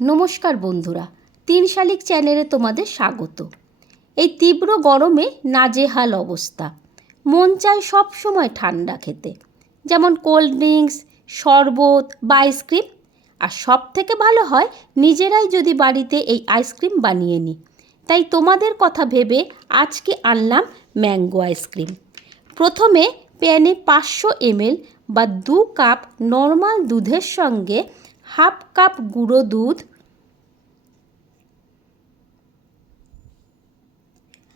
নমস্কার বন্ধুরা, 3 শালিক চ্যানেলে তোমাদের স্বাগত। এই তীব্র গরমে নাজেহাল অবস্থা, মন চায় সব সময় ঠান্ডা খেতে, যেমন কোল্ড ড্রিঙ্কস, শরবত বা আইসক্রিম। আর সব থেকে ভালো হয় নিজেরাই যদি বাড়িতে এই আইসক্রিম বানিয়ে নিই। তাই তোমাদের কথা ভেবে আজকে আনলাম ম্যাঙ্গো আইসক্রিম। প্রথমে প্যানে 500 ml বা 2 কাপ নর্মাল দুধের সঙ্গে হাফ কাপ গুঁড়ো দুধ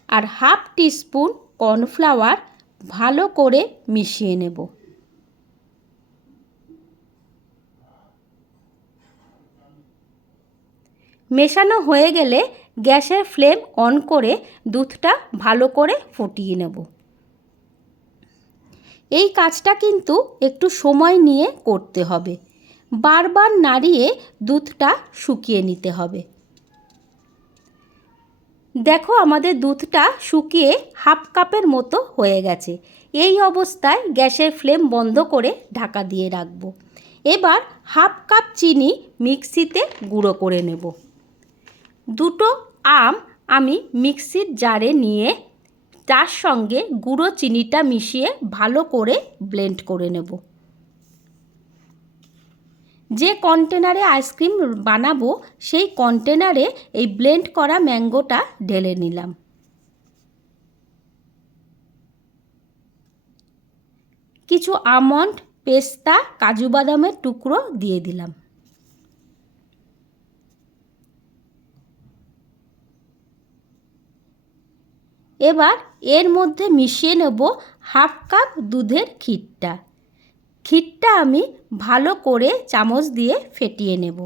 আর হাফ টিস্পুন কর্নফ্লাওয়ার ভালো করে মিশিয়ে নেব। মেশানো হয়ে গেলে গ্যাসের ফ্লেম অন করে দুধটা ভালো করে ফুটিয়ে নেব। এই কাজটা কিন্তু একটু সময় নিয়ে করতে হবে, বারবার নাড়িয়ে দুধটা শুকিয়ে নিতে হবে। দেখো আমাদের দুধটা শুকিয়ে হাফ কাপের মতো হয়ে গেছে। এই অবস্থায় গ্যাসের ফ্লেম বন্ধ করে ঢাকা দিয়ে রাখবো। এবার হাফ কাপ চিনি মিক্সিতে গুঁড়ো করে নেব। 2টো আম আমি মিক্সির জারে নিয়ে তার সঙ্গে গুঁড়ো চিনিটা মিশিয়ে ভালো করে ব্লেন্ড করে নেব। যে কন্টেনারে আইসক্রিম বানাবো সেই কন্টেনারে এই ব্লেন্ড করা ম্যাঙ্গোটা ঢেলে নিলাম। কিছু আমন্ড, পেস্তা, কাজু বাদামের টুকরো দিয়ে দিলাম। এবার এর মধ্যে মিশিয়ে নেব হাফ কাপ দুধের ক্ষীরটা। ক্ষীরটা আমি ভালো করে চামচ দিয়ে ফেটিয়ে নেব।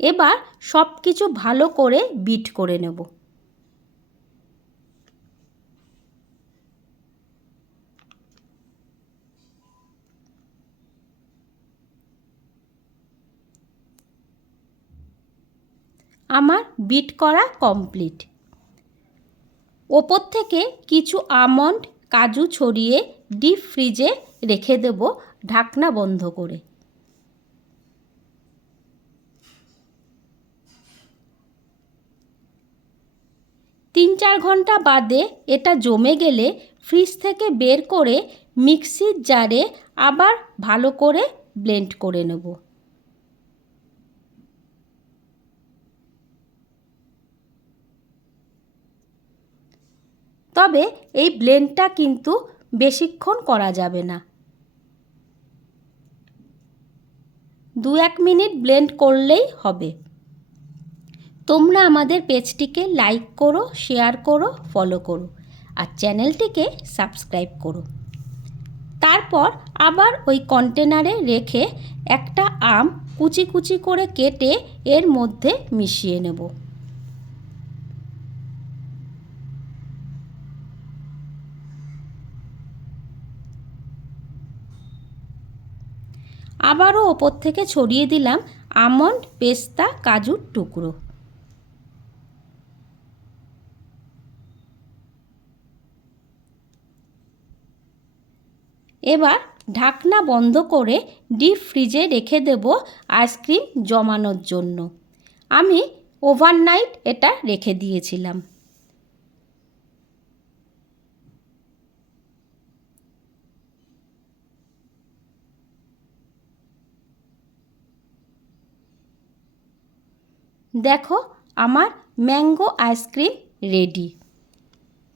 এবার সব কিছু ভালো করে বিট করে নেব। আমার বিট করা কমপ্লিট। ওপর থেকে কিছু আমন্ড, কাজু ছড়িয়ে ডিপ ফ্রিজে রেখে দেব ঢাকনা বন্ধ করে। তিন 4 ঘন্টা বাদে এটা জমে গেলে ফ্রিজ থেকে বের করে মিক্সির জারে আবার ভালো করে ব্লেন্ড করে নেব। তবে এই ব্লেন্ডটা কিন্তু বেশিক্ষণ করা যাবে না, 2-1 মিনিট ব্লেন্ড করলেই হবে। তোমরা আমাদের পেজটিকে লাইক করো, শেয়ার করো, ফলো করো আর চ্যানেলটিকে সাবস্ক্রাইব করো। তারপর আবার ওই কন্টেনারে রেখে একটা আম কুচি কুচি করে কেটে এর মধ্যে মিশিয়ে নেব। আবারও ওপর থেকে ছড়িয়ে দিলাম আমন্ড, পেস্তা, কাজুর টুকরো। এবার ঢাকনা বন্ধ করে ডিপ ফ্রিজে রেখে দেব আইসক্রিম জমানোর জন্য। আমি ওভারনাইট এটা রেখে দিয়েছিলাম। দেখো আমার ম্যাঙ্গো আইসক্রিম রেডি।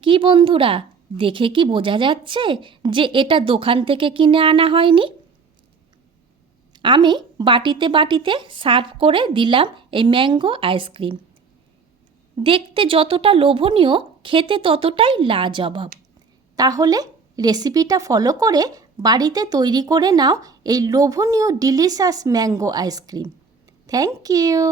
কি বন্ধুরা, দেখে কি বোঝা যাচ্ছে যে এটা দোকান থেকে কিনে আনা হয়নি? আমি বাটিতে বাটিতে সার্ভ করে দিলাম এই ম্যাঙ্গো আইসক্রিম। দেখতে যতটা লোভনীয়, খেতে ততটাই লাজবাব। তাহলে রেসিপিটা ফলো করে বাড়িতে তৈরি করে নাও এই লোভনীয় delicious mango ice cream. Thank you.